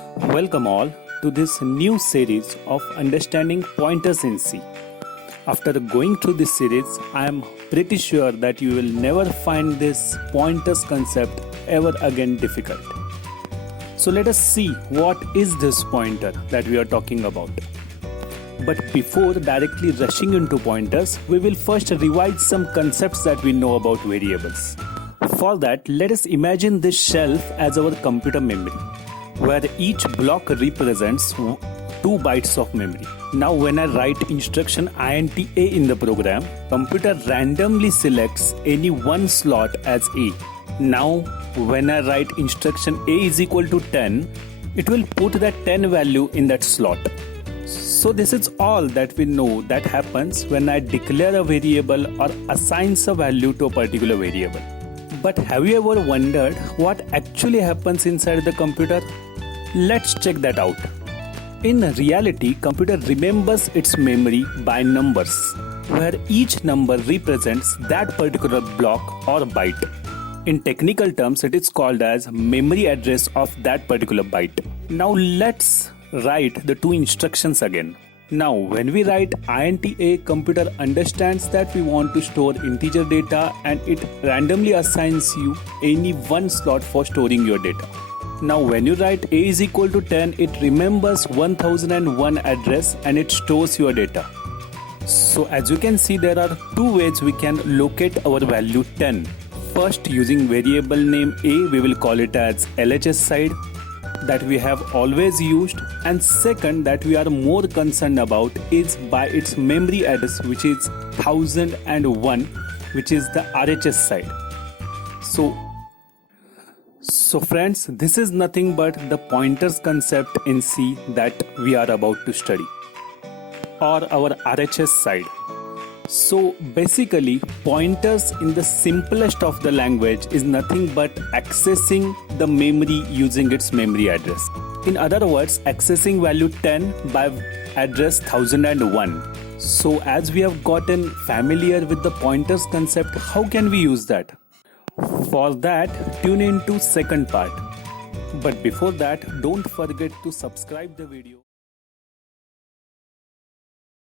Welcome all to this new series of understanding pointers in C. After going through this series, I am pretty sure that you will never find this pointers concept ever again difficult. So let us see what is this pointer that we are talking about. But before directly rushing into pointers, we will first revise some concepts that we know about variables. For that, let us imagine this shelf as our computer memory, where each block represents 2 bytes of memory. Now when I write instruction INT A in the program, computer randomly selects any one slot as A. Now when I write instruction A is equal to 10, it will put that 10 value in that slot. So this is all that we know that happens when I declare a variable or assigns a value to a particular variable. But have you ever wondered what actually happens inside the computer? Let's check that out. In reality, computer remembers its memory by numbers, where each number represents that particular block or byte. In technical terms, it is called as memory address of that particular byte. Now let's write the 2 instructions again. Now when we write INT A, computer understands that we want to store integer data and it randomly assigns you any one slot for storing your data. Now when you write A is equal to 10, it remembers 1001 address and it stores your data. So as you can see, there are 2 ways we can locate our value 10. First, using variable name A, we will call it as LHS side that we have always used, and second that we are more concerned about is by its memory address, which is 1001, which is the RHS side. So friends, this is nothing but the pointers concept in C that we are about to study, or our RHS side. So basically, pointers in the simplest of the language is nothing but accessing the memory using its memory address. In other words, accessing value 10 by address 1001. So as we have gotten familiar with the pointers concept, how can we use that? For that, tune into second part. But before that, don't forget to subscribe the video.